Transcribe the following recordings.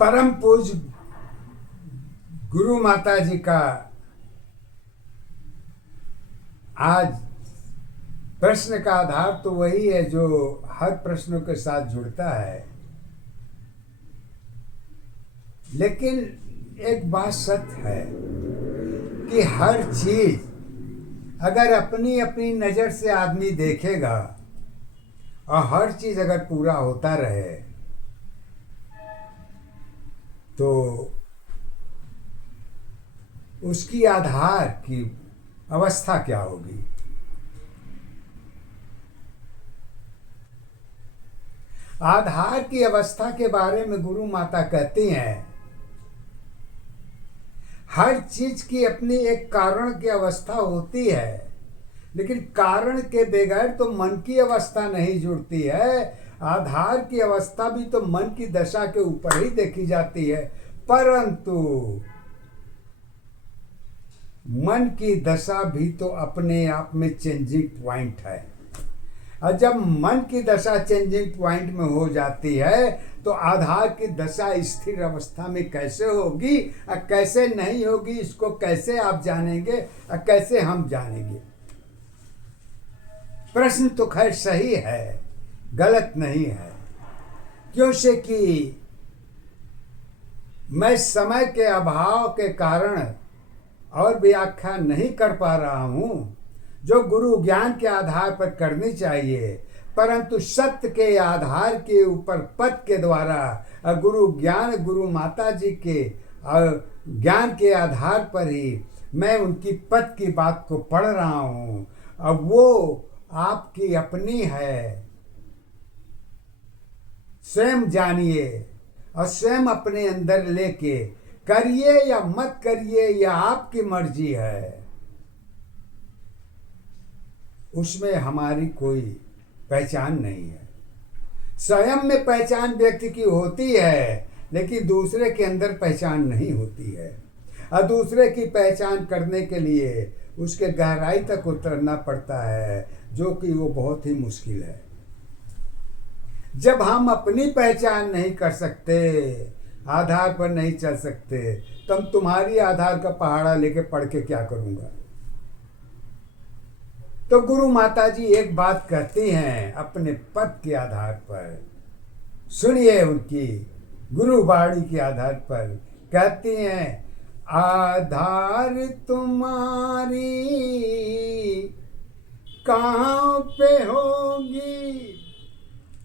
परम पूज्य गुरु माता जी का आज प्रश्न का आधार तो वही है जो हर प्रश्नों के साथ जुड़ता है, लेकिन एक बात सत्य है कि हर चीज अगर अपनी अपनी नज़र से आदमी देखेगा और हर चीज अगर पूरा होता रहे तो उसकी आधार की अवस्था क्या होगी। आधार की अवस्था के बारे में गुरु माता कहती हैं, हर चीज की अपनी एक कारण की अवस्था होती है, लेकिन कारण के बगैर तो मन की अवस्था नहीं जुड़ती है। आधार की अवस्था भी तो मन की दशा के ऊपर ही देखी जाती है, परंतु मन की दशा भी तो अपने आप में चेंजिंग पॉइंट है। और जब मन की दशा चेंजिंग पॉइंट में हो जाती है तो आधार की दशा स्थिर अवस्था में कैसे होगी और कैसे नहीं होगी, इसको कैसे आप जानेंगे और कैसे हम जानेंगे। प्रश्न तो खैर सही है, गलत नहीं है, क्यों से कि मैं समय के अभाव के कारण और व्याख्या नहीं कर पा रहा हूं जो गुरु ज्ञान के आधार पर करनी चाहिए, परंतु सत्य के आधार के ऊपर पद के द्वारा गुरु ज्ञान गुरु माता जी के ज्ञान के आधार पर ही मैं उनकी पद की बात को पढ़ रहा हूं। अब वो आपकी अपनी है, स्वयं जानिए और स्वयं अपने अंदर लेके करिए या मत करिए, यह आपकी मर्जी है। उसमें हमारी कोई पहचान नहीं है। स्वयं में पहचान व्यक्ति की होती है, लेकिन दूसरे के अंदर पहचान नहीं होती है। और दूसरे की पहचान करने के लिए उसके गहराई तक उतरना पड़ता है, जो कि वो बहुत ही मुश्किल है। जब हम अपनी पहचान नहीं कर सकते, आधार पर नहीं चल सकते, तब तुम्हारी आधार का पहाड़ा लेके पढ़ के क्या करूंगा। तो गुरु माता जी एक बात कहती हैं अपने पद के आधार पर, सुनिए उनकी गुरुवाणी के आधार पर कहती हैं, आधार तुम्हारी कहाँ पे होगी,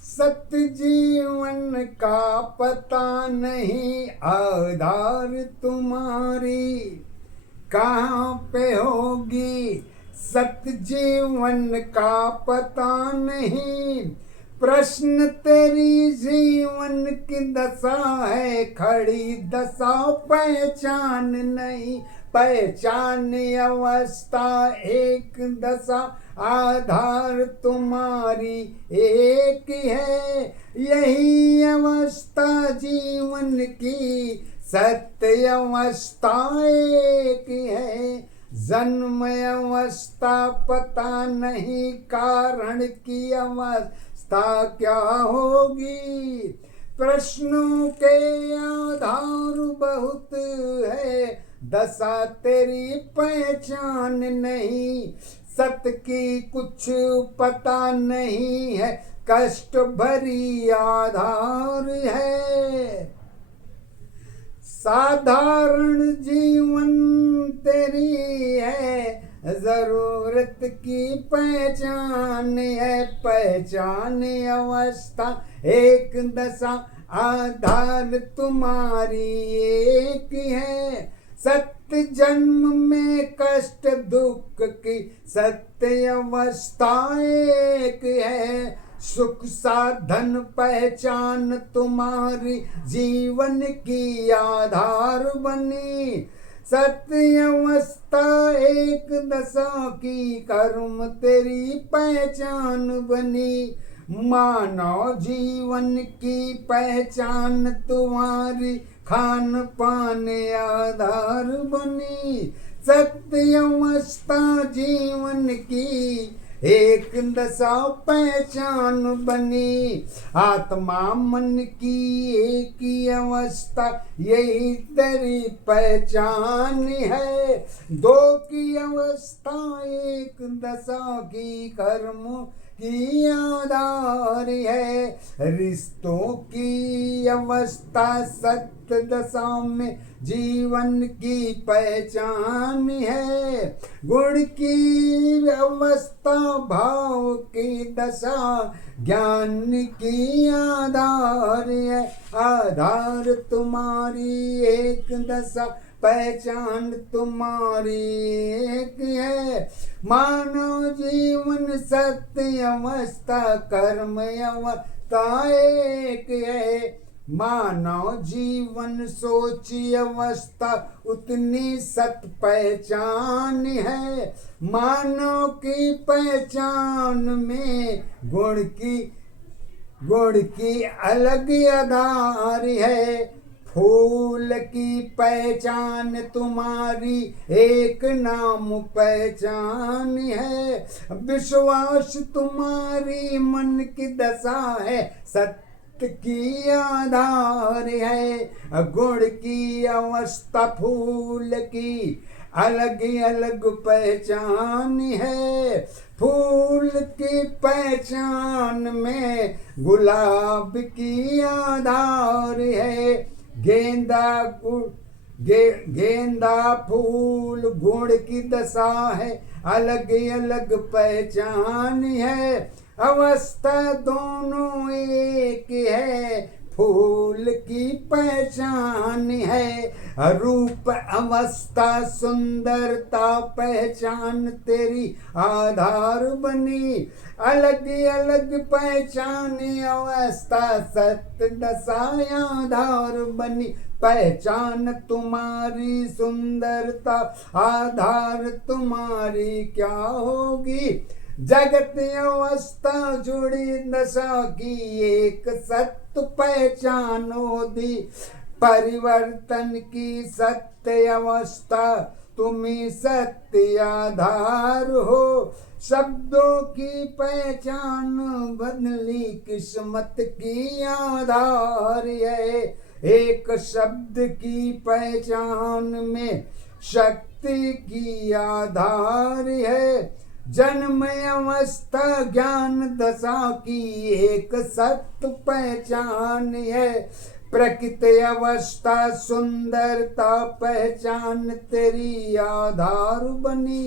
सत्य जीवन का पता नहीं, आधार तुम्हारी कहाँ पे होगी, सत्य जीवन का पता नहीं, प्रश्न तेरी जीवन की दशा है खड़ी, दशा पहचान नहीं, पहचान अवस्था एक दशा, आधार तुम्हारी एक है, यही अवस्था जीवन की, सत्य अवस्था एक है, जन्म अवस्था पता नहीं, कारण की अवस्था क्या होगी, प्रश्नों के आधार बहुत है, दशा तेरी पहचान नहीं, सत्य की कुछ पता नहीं है, कष्ट भरी आधार है, साधारण जीवन तेरी है, जरूरत की पहचान है, पहचान अवस्था एक दशा, आधार तुम्हारी एक है, सत्य जन्म में कष्ट दुख की, सत्य अवस्था एक है, सुख साधन पहचान तुम्हारी जीवन की आधार बनी, सत्य अवस्था एक दशा की, कर्म तेरी पहचान बनी, मानव जीवन की पहचान तुम्हारी, खान पान आधार बनी, सत्य अवस्था जीवन की एक दशा पहचान बनी। आत्मा मन की एक ही अवस्था, यही तेरी पहचान है। दो की अवस्था एक दशा की कर्म की आधार है। रिश्तों की अवस्था सत्य दशा में जीवन की पहचान है। गुण की अवस्था भाव की दशा ज्ञान की आधार है। आधार तुम्हारी एक दशा, पहचान तुम्हारी एक है। मानव जीवन सत्य अवस्था, कर्म अवस्था एक है। मानव जीवन सोची अवस्था, उतनी सत पहचान है। मानव की पहचान में गुण की अलग आधार है। फूल की पहचान तुम्हारी एक नाम पहचान है। विश्वास तुम्हारी मन की दशा है, सत्य की आधार है। गुण की अवस्था फूल की अलग अलग पहचान है। फूल की पहचान में गुलाब की आधार है। गेंदा फूल गुण की दशा है, अलग अलग पहचान है। अवस्था दोनों एक है, फूल की पहचान है। रूप अवस्था सुंदरता पहचान तेरी आधार बनी। अलग अलग पहचान अवस्था सत्य दशा आधार बनी। पहचान तुम्हारी सुंदरता, आधार तुम्हारी क्या होगी। जगत अवस्था जुड़ी दशा की एक सत्य पहचानो दी। परिवर्तन की सत्य अवस्था तुम्ही सत्य आधार हो। शब्दों की पहचान बदली किस्मत की आधार है। एक शब्द की पहचान में शक्ति की आधार है। जन्म अवस्था ज्ञान दशा की एक सत्य पहचान है। प्रकृति अवस्था सुंदरता पहचान तेरी आधार बनी।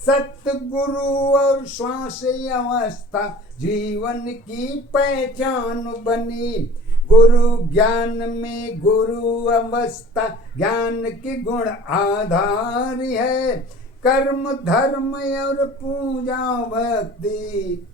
सत्य गुरु और श्वास अवस्था जीवन की पहचान बनी। गुरु ज्ञान में गुरु अवस्था ज्ञान की गुण आधार है। कर्म धर्म और पूजा भक्ति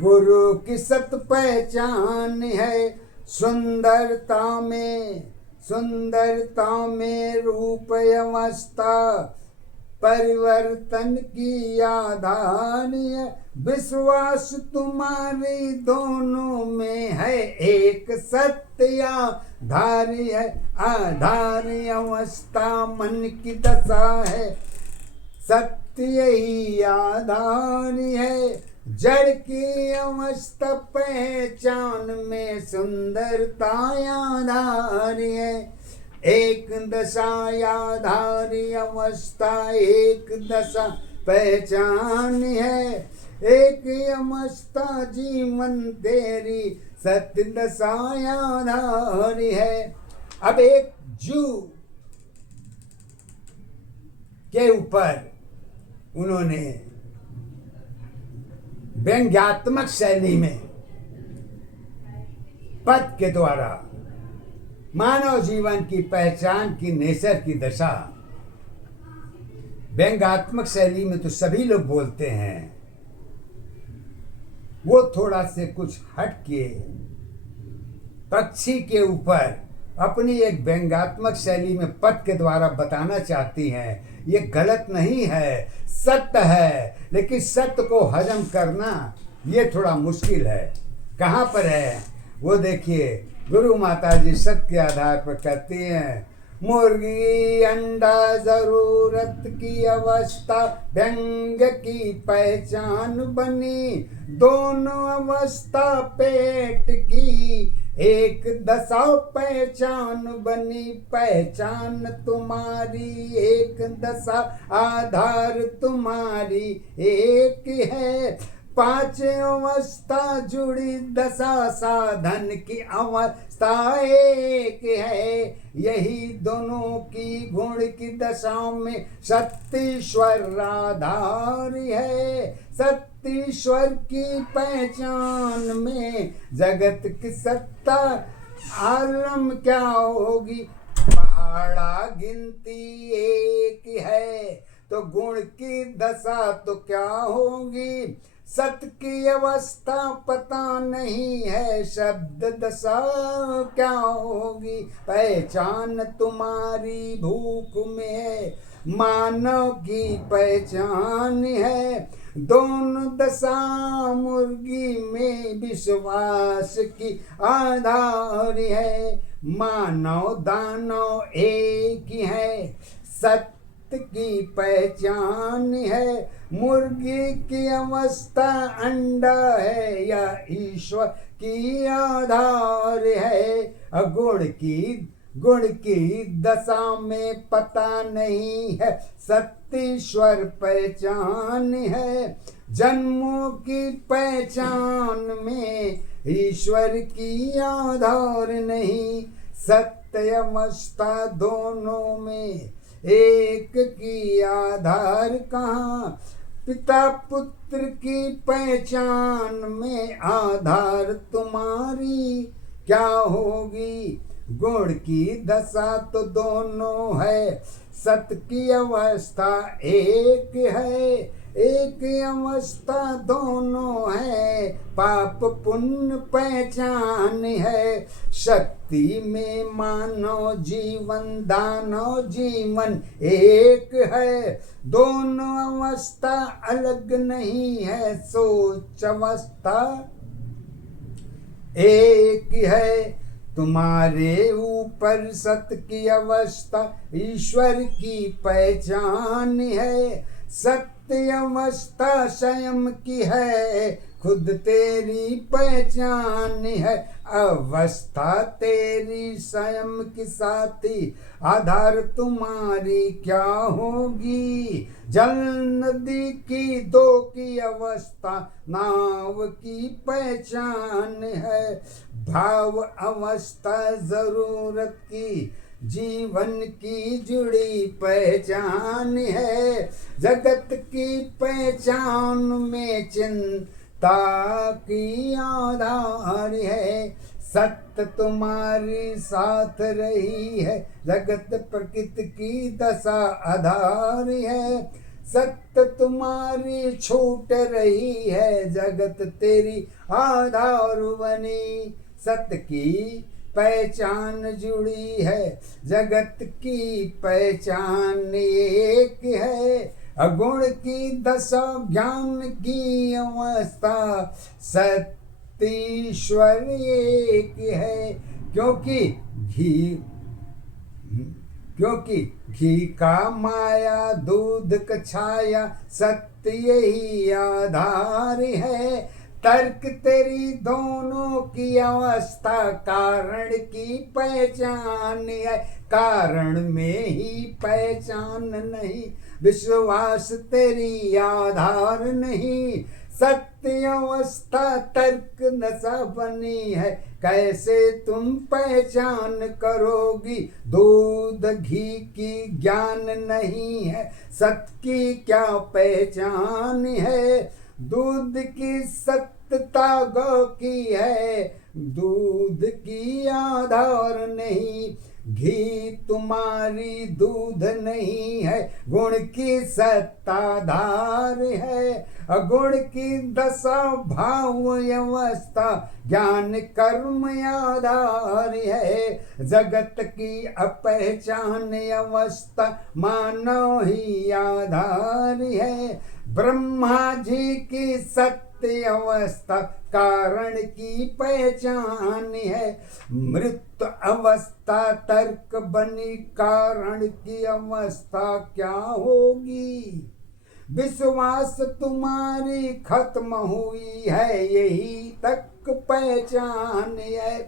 गुरु की सत पहचान है। सुंदरता में रूप अवस्था परिवर्तन की आधार है। विश्वास तुम्हारी दोनों में है, एक सत्य आधार है। आधार अवस्था मन की दशा है, सत्य ही आधार है। जड़ की अवस्था पहचान में सुंदरता आधार है। एक दशा आधार अवस्था एक दशा पहचान है। एक अवस्था जीवन तेरी सत्य दशा आधार है। अब एक जू के ऊपर उन्होंने व्यंग्यात्मक शैली में पद के द्वारा मानव जीवन की पहचान की नेचर की दशा। व्यंग्यात्मक शैली में तो सभी लोग बोलते हैं, वो थोड़ा से कुछ हट के पक्षी के ऊपर अपनी एक व्यंग्यात्मक शैली में पद के द्वारा बताना चाहती हैं। ये गलत नहीं है, सत्य है, लेकिन सत्य को हजम करना ये थोड़ा मुश्किल है। कहाँ पर है वो देखिए। गुरु माता जी सत्य के आधार पर कहती हैं, मुर्गी अंडा जरूरत की अवस्था व्यंग की पहचान बनी। दोनों अवस्था पेट की एक दशा पहचान बनी। पहचान तुम्हारी एक दशा आधार तुम्हारी एक है। पांच अवस्था जुड़ी दशा साधन की अवस्था एक है। यही दोनों की गुण की दशाओं में सत्तीश्वर आधार है। सत्तीश्वर की पहचान में जगत की सत्ता आरंभ क्या होगी। पहाड़ा गिनती एक है तो गुण की दशा तो क्या होगी। सत की अवस्था पता नहीं है, शब्द दशा क्या होगी। पहचान तुम्हारी भूख में है, मानव की पहचान है। दोनों दशा मुर्गी में विश्वास की आधार है। मानव दानव एक ही है, सत्य की पहचान है। मुर्गी की अवस्था अंडा है या ईश्वर की आधार है। गुण की दशा में पता नहीं है, सत्तीश्वर पहचान है। जन्मों की पहचान में ईश्वर की आधार नहीं। सत्य अवस्था दोनों में एक की आधार कहाँ। पिता पुत्र की पहचान में आधार तुम्हारी क्या होगी। गुण की दशा तो दोनों है, सत की अवस्था एक है। एक अवस्था दोनों है, पाप पुण्य पहचान है। शक्ति में मानव जीवन दानव जीवन एक है। दोनों अवस्था अलग नहीं है, सोच अवस्था एक है। तुम्हारे ऊपर सत की अवस्था ईश्वर की पहचान है। सत्य अवस्था स्वयं की है, खुद तेरी पहचान है। अवस्था तेरी स्वयं की साथी, आधार तुम्हारी क्या होगी। जल नदी की दो की अवस्था नाव की पहचान है। भाव अवस्था जरूरत की जीवन की जुड़ी पहचान है। जगत की पहचान में चिंता की आधार है। सत्य तुम्हारी साथ रही है, जगत प्रकृति की दशा आधार है। सत्य तुम्हारी छूट रही है, जगत तेरी आधार बनी। सत्य की पहचान जुड़ी है, जगत की पहचान एक है। अगुण की दशा ज्ञान की अवस्था सत्तीश्वर एक है। क्योंकि घी का माया दूध का छाया, सत्य यही आधार है। तर्क तेरी दोनों की अवस्था कारण की पहचान है। कारण में ही पहचान नहीं, विश्वास तेरी आधार नहीं। सत्य अवस्था तर्क नशा बनी है, कैसे तुम पहचान करोगी। दूध घी की ज्ञान नहीं है, सत्य की क्या पहचान है। दूध की सत्यता गौ की है, दूध की आधार नहीं। घी तुम्हारी दूध नहीं है, गुण की सत्ताधार है। अगुण की दशा भाव अवस्था ज्ञान कर्म आधार है। जगत की अपहचान अवस्था मानव ही आधार है। ब्रह्मा जी की सत्य सत्य अवस्था कारण की पहचान है। मृत अवस्था तर्क बनी, कारण की अवस्था क्या होगी। विश्वास तुम्हारी खत्म हुई है, यही तक पहचान है।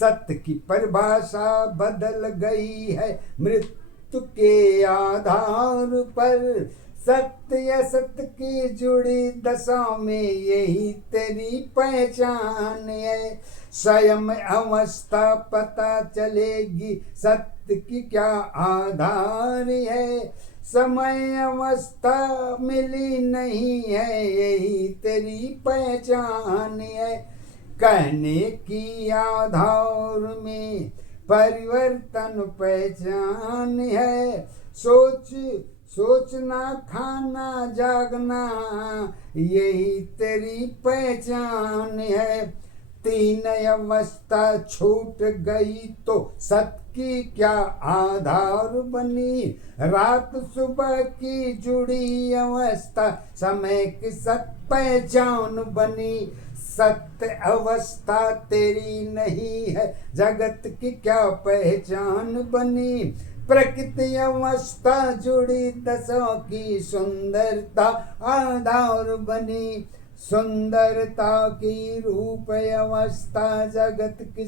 सत्य की परिभाषा बदल गई है मृत्यु के आधार पर। सत्य असत्य की जुड़ी दशा में यही तेरी पहचान है। स्वयं अवस्था पता चलेगी सत्य की क्या आधार है। समय अवस्था मिली नहीं है, यही तेरी पहचान है। कहने की आधार में परिवर्तन पहचान है। सोचना खाना जागना यही तेरी पहचान है। तीन अवस्था छूट गई तो सत्य की क्या आधार बनी। रात सुबह की जुड़ी अवस्था समय की सत्य पहचान बनी। सत्य अवस्था तेरी नहीं है, जगत की क्या पहचान बनी। प्रकृति अवस्था जुड़ी दशा की सुंदरता आधार बनी। सुंदरता की रूप अवस्था जगत की